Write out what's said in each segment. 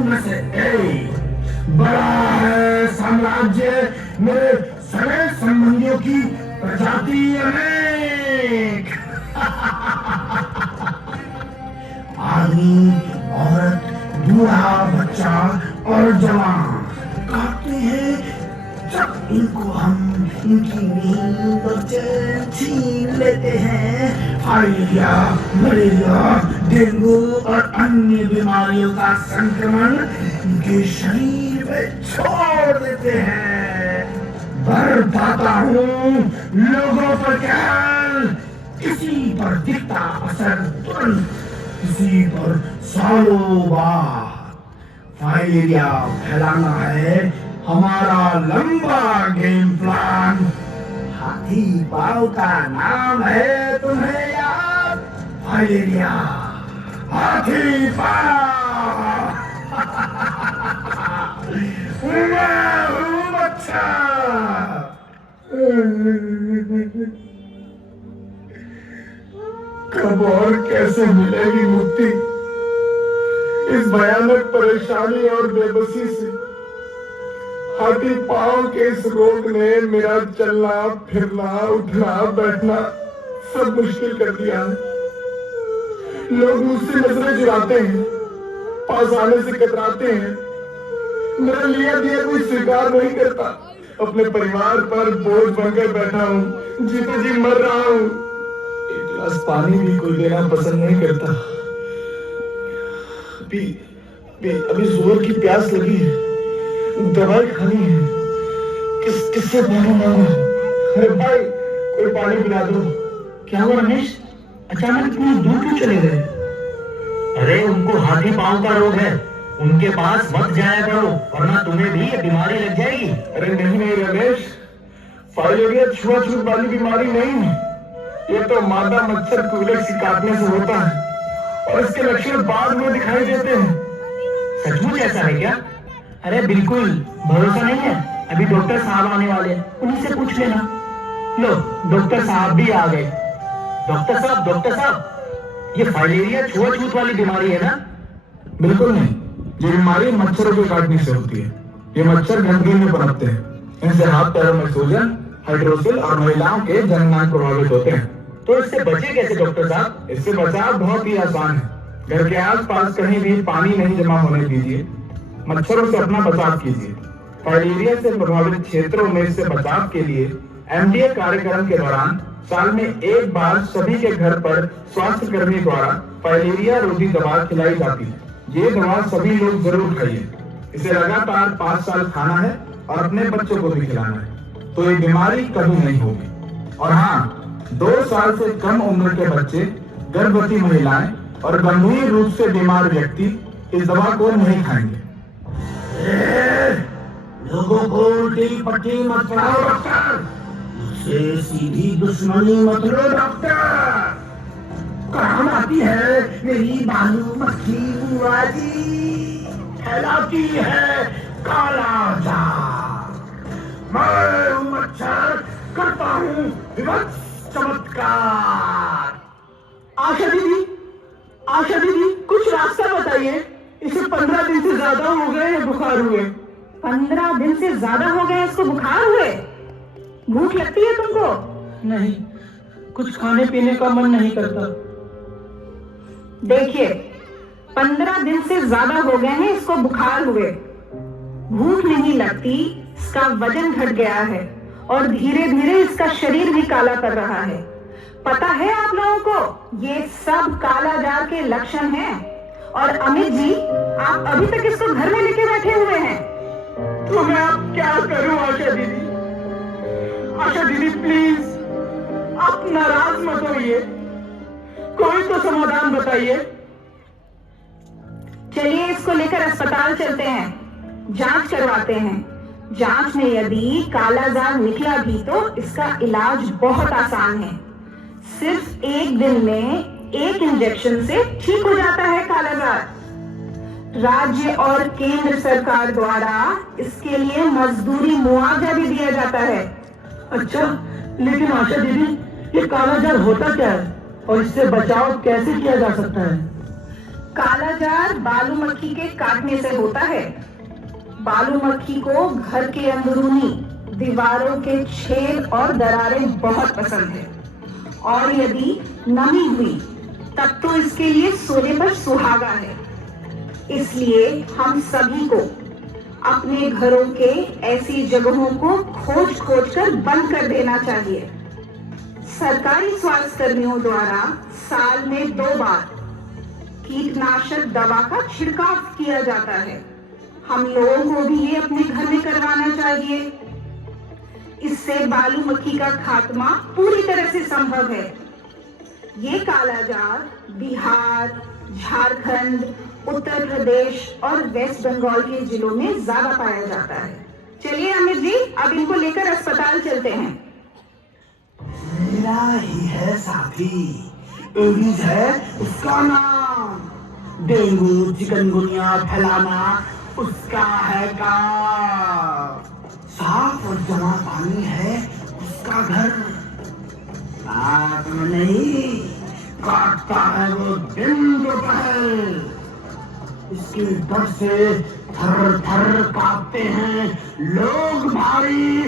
उनमें से एक। बड़ा है साम्राज्य, मेरे सगे संबंधियों की प्रजाति अनेक। आदमी, औरत, बूढ़ा, बच्चा और जवान काटते हैं जब इनको हम इनकी नींद और चैन छीन लेते हैं। फाइलिया, मलेरिया, डेंगू और अन्य बीमारियों का संक्रमण इनके शरीर में छोड़ देते हैं। बताता हूँ लोगों पर कहल, किसी पर दिखता असर तुरंत, किसी पर सालों बाद। फाइलेरिया फैलाना है हमारा लंबा गेम प्लान। हाथी पाँव का नाम है तुम्हें याद? फाइलेरिया, हाथी पाँव। मैं हूँ बच्चा। कब और कैसे मिलेगी मुक्ति इस भयानक परेशानी और बेबसी से? हाथी पांव के इस रोग ने मेरा चलना फिरना उठना बैठना सब मुश्किल कर दिया है। लोग मुझसे नजरें चुराते हैं, पास आने से कतराते हैं, मेरा लिया दिया कोई स्वीकार नहीं करता। अपने परिवार पर बोझ बनकर बैठा हूँ, जीते जी मर रहा हूँ। एक गिलास पानी भी कोई देना पसंद नहीं करता। अभी जोर की प्यास लगी है, दवाई खानी है, किससे पानी मांगू? अरे भाई, कोई पानी पिला दो। क्या हुआ रमेश, अचानक इतनी दूर क्यों चले गए? अरे उनको हाथी पांव का रोग है, उनके पास मत जाया करो वरना तुम्हें भी ये बीमारी लग जाएगी। अरे नहीं रमेश, फाइलेरिया छुआछूत वाली बीमारी नहीं है। ये तो मादा मच्छर कूलर से काटने से होता है और इसके लक्षण बाद में दिखाई देते हैं। सचमुच ऐसा है क्या? अरे बिल्कुल, भरोसा नहीं है? अभी डॉक्टर साहब आने वाले हैं, उन्हीं से पूछ लेना। लो, डॉक्टर साहब भी आ गए। डॉक्टर साहब, ये फाइलेरिया छुआछूत वाली बीमारी है ना? बिल्कुल नहीं, ये बीमारी मच्छरों के काटने से होती है। ये मच्छर गंदगी में पनपते हैं, इनसे हाथ पैरों में सूजन, हाइड्रोसिल और महिलाओं के जननांग प्रभावित होते हैं। तो इससे बचे कैसे डॉक्टर साहब? इससे बचाव बहुत ही आसान है। घर के आसपास कहीं भी पानी नहीं जमा होने दीजिए, मच्छरों से अपना बचाव कीजिए। फाइलेरिया से प्रभावित क्षेत्रों में इससे बचाव के लिए एमडीए कार्यक्रम के दौरान साल में एक बार सभी के घर पर स्वास्थ्य कर्मी द्वारा फाइलेरिया रोधी दवा खिलाई जाती है। ये दवा सभी लोग जरूर खाइए। इसे लगातार 5 साल खाना है और अपने बच्चों को भी खिलाना है, तो ये बीमारी कभी नहीं होगी। और हाँ, 2 साल से कम उम्र के बच्चे, गर्भवती महिलाएं और गंभीर रूप से बीमार व्यक्ति इस दवा को नहीं खाएंगे। लोगों को उल्टी पट्टी मत पढ़ाओ डॉक्टर, मुझसे सीधी दुश्मनी मत लो डॉक्टर। काम आती है मेरी बालू मक्खी बुआ जी, फैलाती है काला जार। मैं हूँ मच्छर, करता हूँ विभत्स चमत्कार। आशा दीदी, कुछ रास्ता बताइए। इसे 15 दिन से ज्यादा हो गए हैं बुखार हुए। 15 दिन से ज्यादा हो गए इसको बुखार हुए? भूख लगती है तुमको? नहीं, कुछ खाने पीने का मन नहीं करता। देखिए, 15 दिन से ज्यादा हो गए हैं इसको बुखार हुए, भूख नहीं लगती, इसका वजन घट गया है और धीरे धीरे इसका शरीर भी काला कर रहा है। पता है आप लोगों को, ये सब काला जार के लक्षण हैं। और अमित जी, आप अभी तक इसको घर में लेके बैठे हुए हैं। तो मैं अब क्या करूं आशा दीदी? आशा दीदी प्लीज, आप नाराज मत होइए, कोई तो समाधान बताइए। चलिए इसको लेकर अस्पताल चलते हैं, जांच करवाते हैं। जांच में यदि कालाजार निकला भी तो इसका इलाज बहुत आसान है। सिर्फ 1 दिन में 1 इंजेक्शन से ठीक हो जाता है कालाजार। राज्य और केंद्र सरकार द्वारा इसके लिए मजदूरी मुआवजा भी दिया जाता है। अच्छा, लेकिन आशा दीदी, ये कालाजार होता क्या है और इससे बचाव कैसे किया जा सकता है? कालाजार बालू मक्खी के काटने से होता है। बालू मक्खी को घर के अंदरूनी दीवारों के छेद और दरारें बहुत पसंद है, और यदि नमी हुई तब तो इसके लिए सोने पर सुहागा है। इसलिए हम सभी को अपने घरों के ऐसी जगहों को खोज खोज कर बंद कर देना चाहिए। सरकारी स्वास्थ्य कर्मियों द्वारा साल में 2 बार कीटनाशक दवा का छिड़काव किया जाता है। हम लोगों को भी ये अपने घर में करवाना चाहिए। इससे बालू मक्खी का खात्मा पूरी तरह से संभव है। ये कालाजार बिहार, झारखंड, उत्तर प्रदेश और वेस्ट बंगाल के जिलों में ज्यादा पाया जाता है। चलिए अमित जी, अब इनको लेकर अस्पताल चलते हैं। मेरा ही है साथी, एडीज है उसका नाम। डेंगू चिकनगुनिया फैलाना उसका है काम। साफ और जमा पानी है उसका घर। रात में नहीं, काटता है वो दिन दोपहर। इसके डर से थर थर कांपते हैं लोग भारी।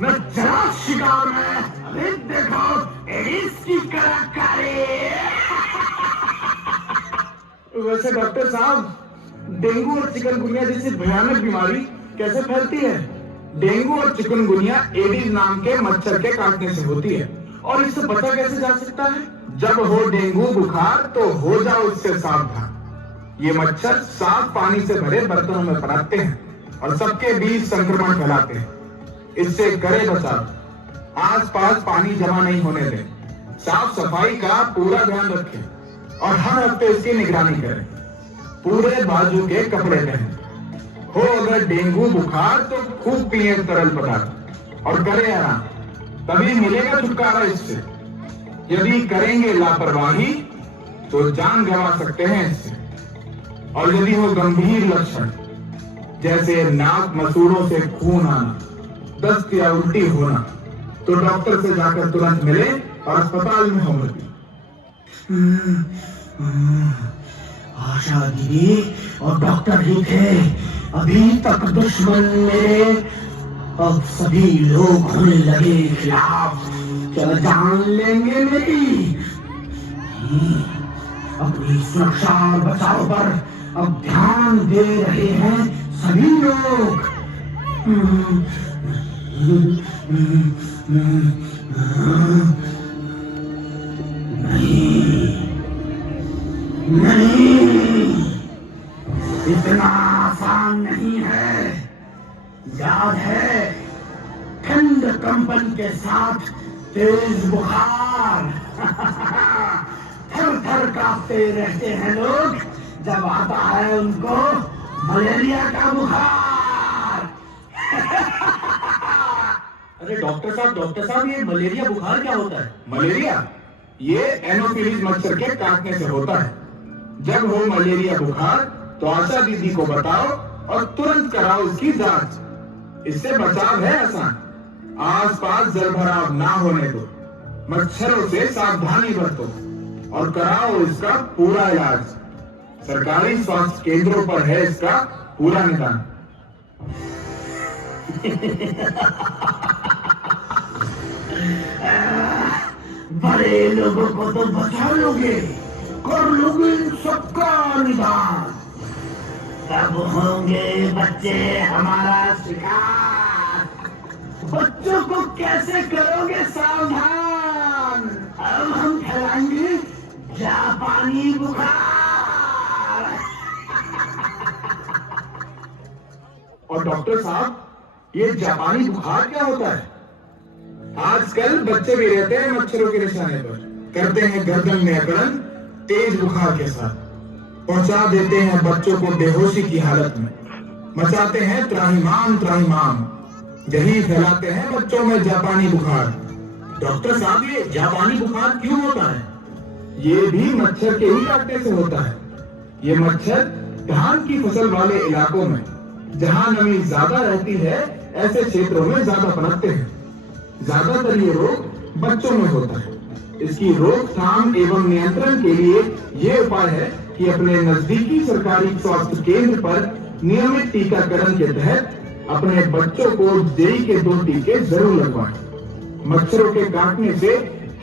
मैं जरा शिकार में, अरे देखो एडिस की कलाकारी। वैसे डॉक्टर साहब, डेंगू और चिकनगुनिया जैसी भयानक बीमारी कैसे फैलती है? डेंगू और चिकनगुनिया एडिस नाम के मच्छर के काटने से होती है। और इससे बचा कैसे जा सकता है? जब हो डेंगू बुखार तो हो जाओ उससे सावधान। ये मच्छर साफ पानी से भरे बर्तनों में पनपते हैं और सबके बीच संक्रमण फैलाते हैं। इससे करे बचाव। आसपास पानी जमा नहीं होने दें। साफ सफाई का पूरा ध्यान रखें और हर हफ्ते इसकी निगरानी करें। पूरे बाजू के कपड़े पहनें। हो अगर डेंगू बुखार तो खूब पिए तरल पदार्थ और करें आराम, तभी मिलेगा छुटकारा इससे। यदि करेंगे लापरवाही तो जान गंवा सकते हैं इससे। और यदि हो गंभीर लक्षण जैसे नाक मसूड़ों से खून आना, दस्त या उल्टी होना, तो डॉक्टर से जाकर तुरंत मिले और अस्पताल में हो भर्ती। आशा दीदी और डॉक्टर ही थे अभी तक दुश्मन मेरे। अब सभी लोग होने लगे खिलाफ। क्या जान लेंगे मेरी? अपनी सुरक्षा और बचाव पर अब ध्यान दे रहे हैं सभी लोग। नहीं, इतना आसान नहीं है। याद है ठंड कंपन के साथ तेज बुखार। थर थर कांपते रहते हैं लोग जब आता है उनको मलेरिया का बुखार। अरे डॉक्टर साहब, ये मलेरिया बुखार क्या होता है? मलेरिया ये एनोफिलीज मच्छर के काटने से होता है। जब हो मलेरिया बुखार तो आशा दीदी को बताओ और तुरंत कराओ इसकी जांच। इससे बचाव है आसान। आसपास जल भराव ना होने दो, मच्छरों से सावधानी बरतो और कराओ इसका पूरा इलाज। सरकारी स्वास्थ्य केंद्रों पर है इसका पूरा निदान। बड़े लोगों को तो बचा लोगे, कर लोगे सबका निदान। तब होंगे बच्चे हमारा शिकार। बच्चों को कैसे करोगे सावधान? अब हम फैलाएंगे जापानी बुखार। और डॉक्टर साहब, ये जापानी बुखार क्या होता है? आजकल बच्चे भी रहते हैं मच्छरों के निशाने पर, करते हैं गर्दन में अकड़न तेज बुखार के साथ, पहुंचा देते हैं बच्चों को बेहोशी की हालत में, मचाते हैं त्राहिमाम, यही फैलाते हैं बच्चों में जापानी बुखार। डॉक्टर साहब, ये जापानी बुखार क्यों होता है? ये भी मच्छर के ही काटने से होता है। ये मच्छर धान की फसल वाले इलाकों में जहां नमी ज्यादा रहती है ऐसे क्षेत्रों में ज्यादा पनपते हैं। ज्यादातर ये रोग बच्चों में होता है। इसकी रोकथाम एवं नियंत्रण के लिए ये उपाय है कि अपने नजदीकी सरकारी स्वास्थ्य केंद्र पर नियमित टीकाकरण के तहत अपने बच्चों को जेई के 2 टीके जरूर लगवाएं। मच्छरों के काटने से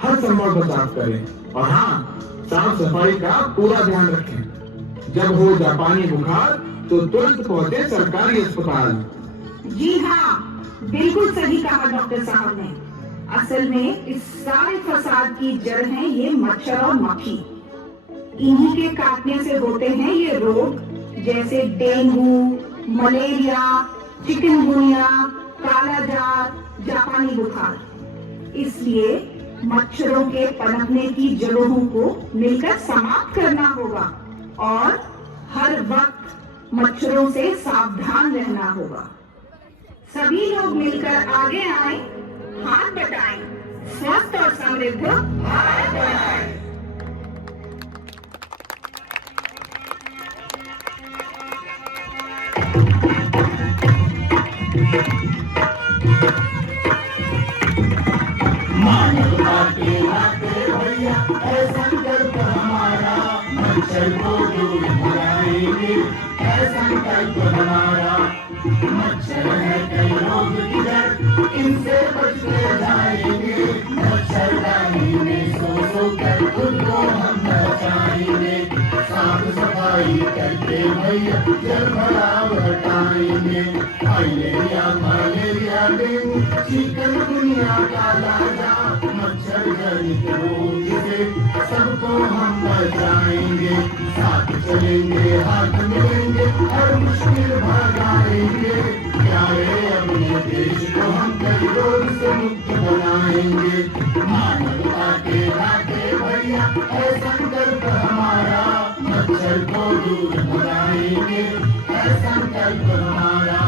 हर संभव बचाव करें और हाँ, साफ सफाई का पूरा ध्यान रखें। जब हो जापानी बुखार तो तुरंत पहुंचे सरकारी अस्पताल। जी हाँ, बिल्कुल सही कहा डॉक्टर साहब ने। असल में इस सारे फसाद की जड़ है ये मच्छर और मक्खी। इन्हीं के काटने से होते हैं ये रोग, जैसे डेंगू, मलेरिया, चिकनगुनिया, कालाजार, जापानी बुखार। इसलिए मच्छरों के पनपने की जगहों को मिलकर समाप्त करना होगा और हर वक्त मच्छरों से सावधान रहना होगा। सभी लोग मिलकर आगे आए, हाथ बटाएं, स्वस्थ और समृद्ध भारत बनाएं। मानवता के नाते भैया है संकल्प हमारा, मच्छर को दूर भगाएंगे है संकल्प हमारा। मच्छर है कई रोग की जड़, इनसे बचते जाएंगे, मच्छरदानी में सो कर खुद को हम बचाएंगे। साफ सफाई करके भैया जल भराव हटाएंगे। मलेरिया डेंगू चिकनगुनिया कालाजार मच्छर जनित रोग से सबको हम बचाएंगे। साथ चलेंगे, हाथ मिलेंगे और मुश्किल भगाएंगे। प्यारे अपने देश को हम कई रोग से मुक्त बनाएंगे। मानवता के नाते भैया है संकल्प हमारा, मच्छर को दूर भगाएंगे है संकल्प हमारा।